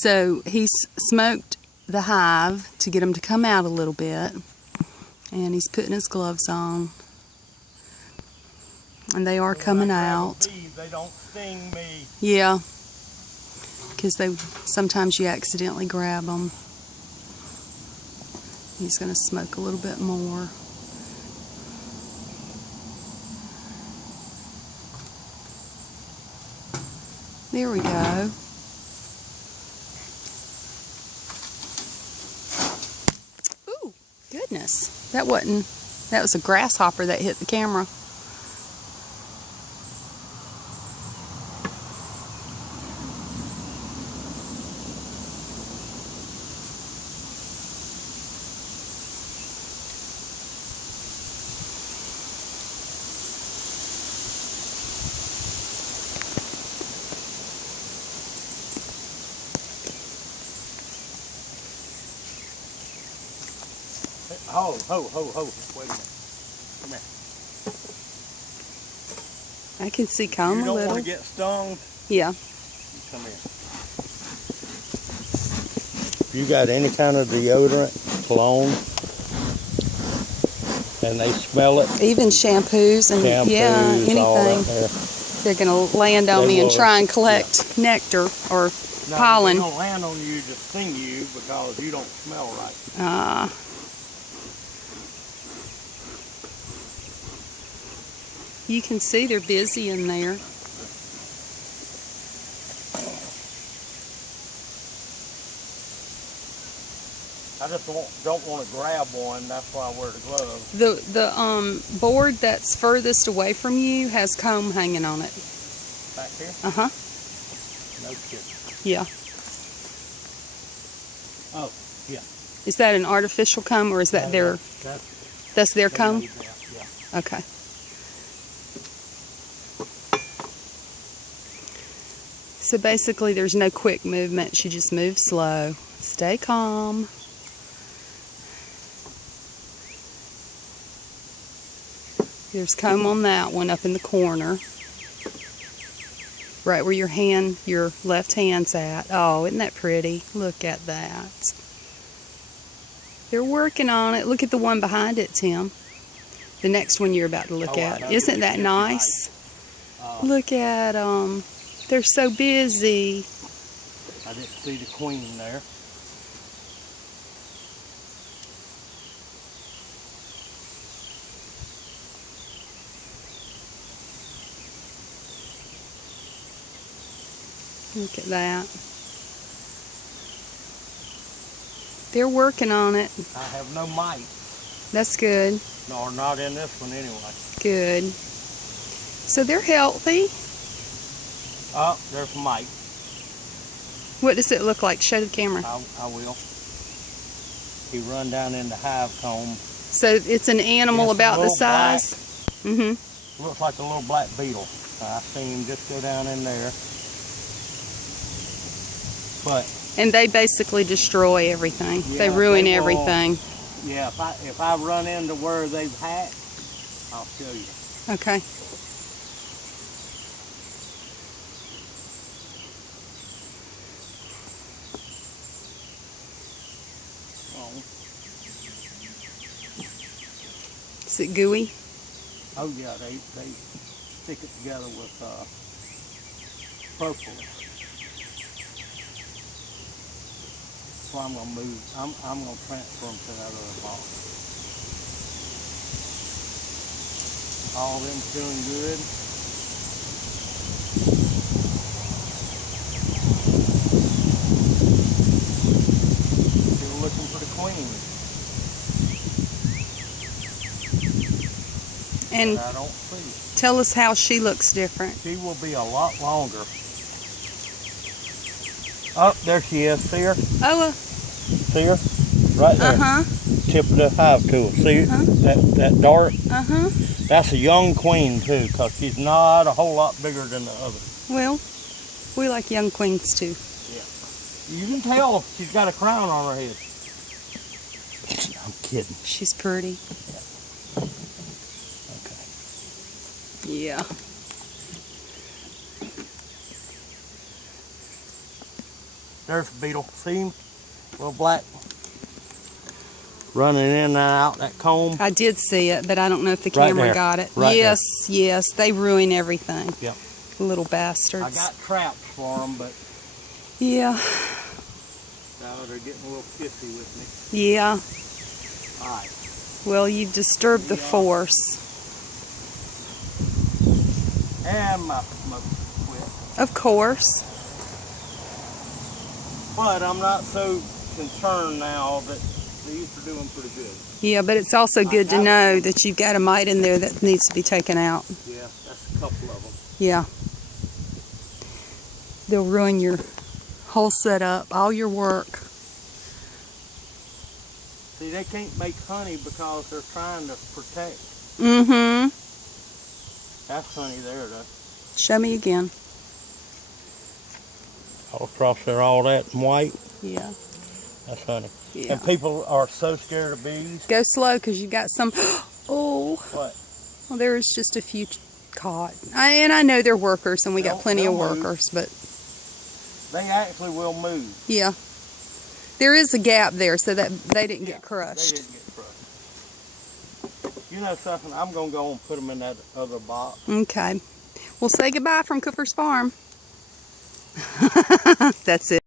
So he's smoked the hive to get them to come out a little bit. And he's putting his gloves on. And they are coming out. They don't sting me. Yeah. Because sometimes you accidentally grab them. He's going to smoke a little bit more. There we go. Ooh, goodness. That was a grasshopper that hit the camera. Ho. Wait a minute. Come here. I can see comb a little. You don't want to get stung? Yeah. Come here. If you got any kind of deodorant, cologne, and they smell it. Even shampoos and yeah, anything. They're going to land on me and try and collect nectar or pollen. They don't land on you to sting you because you don't smell right. You can see they're busy in there. I just don't want to grab one. That's why I wear the gloves. The board that's furthest away from you has comb hanging on it. Back here? Uh-huh. No kidding. Yeah. Oh, yeah. Is that an artificial comb or is that their... That's their comb? Yeah. Okay. So basically there's no quick movement. She just moves slow. Stay calm. There's comb on that one up in the corner. Right where your left hand's at. Oh, isn't that pretty? Look at that. They're working on it. Look at the one behind it, Tim. The next one you're about to look at. Isn't that nice? Look at them. They're so busy. I didn't see the queen there. Look at that. They're working on it. I have no mites. That's good. No, not in this one anyway. Good. So they're healthy. Oh, there's mite. What does it look like? Show the camera. I will. He run down in the hive comb. So it's an animal about the size? Mm-hmm. Looks like a little black beetle. I seen him just go down in there. And they basically destroy everything. Yeah, they ruin everything. Yeah, if I run into where they've hatched, I'll show you. Okay. Is it gooey? Oh yeah, they stick it together with purple. So I'm gonna move. I'm gonna transfer them to that other box. All of them feeling good. Still looking for the queen. And I don't see. Tell us how she looks different. She will be a lot longer. Oh, there she is. See her? Oh, see her? Right there. uh-huh. Tip of the hive tool. See that dart? Uh-huh. That's a young queen too, because she's not a whole lot bigger than the other. Well, we like young queens too. Yeah. You can tell she's got a crown on her head. I'm kidding. She's pretty. Yeah. Yeah. There's a beetle. See him? Little black. Running in and out that comb. I did see it, but I don't know if the Right camera there. got it. Right yes, yes, they ruin everything. Yep. Little bastards. I got traps for them, but Yeah, now they're getting a little pissy with me. yeah. All right. Well, you disturbed the force. And my smoke quit. Of course. But I'm not so concerned now that these are doing pretty good. Yeah, but it's also good to know that you've got a mite in there that needs to be taken out. Yeah, that's a couple of them. Yeah. They'll ruin your whole setup, all your work. See, they can't make honey because they're trying to protect. Mm-hmm. That's honey there, though. Show me again. All across there, all that in white. Yeah. That's honey. Yeah. And people are so scared of bees. Go slow because you've got some. Oh. What? Well, there was just a few caught. And I know they're workers, and we got plenty of they'll move. workers, but They actually will move. yeah. There is a gap there so that they didn't get crushed. They didn't get crushed. You know something? I'm going to go and put them in that other box. Okay. Well, say goodbye from Cooper's Farm. That's it.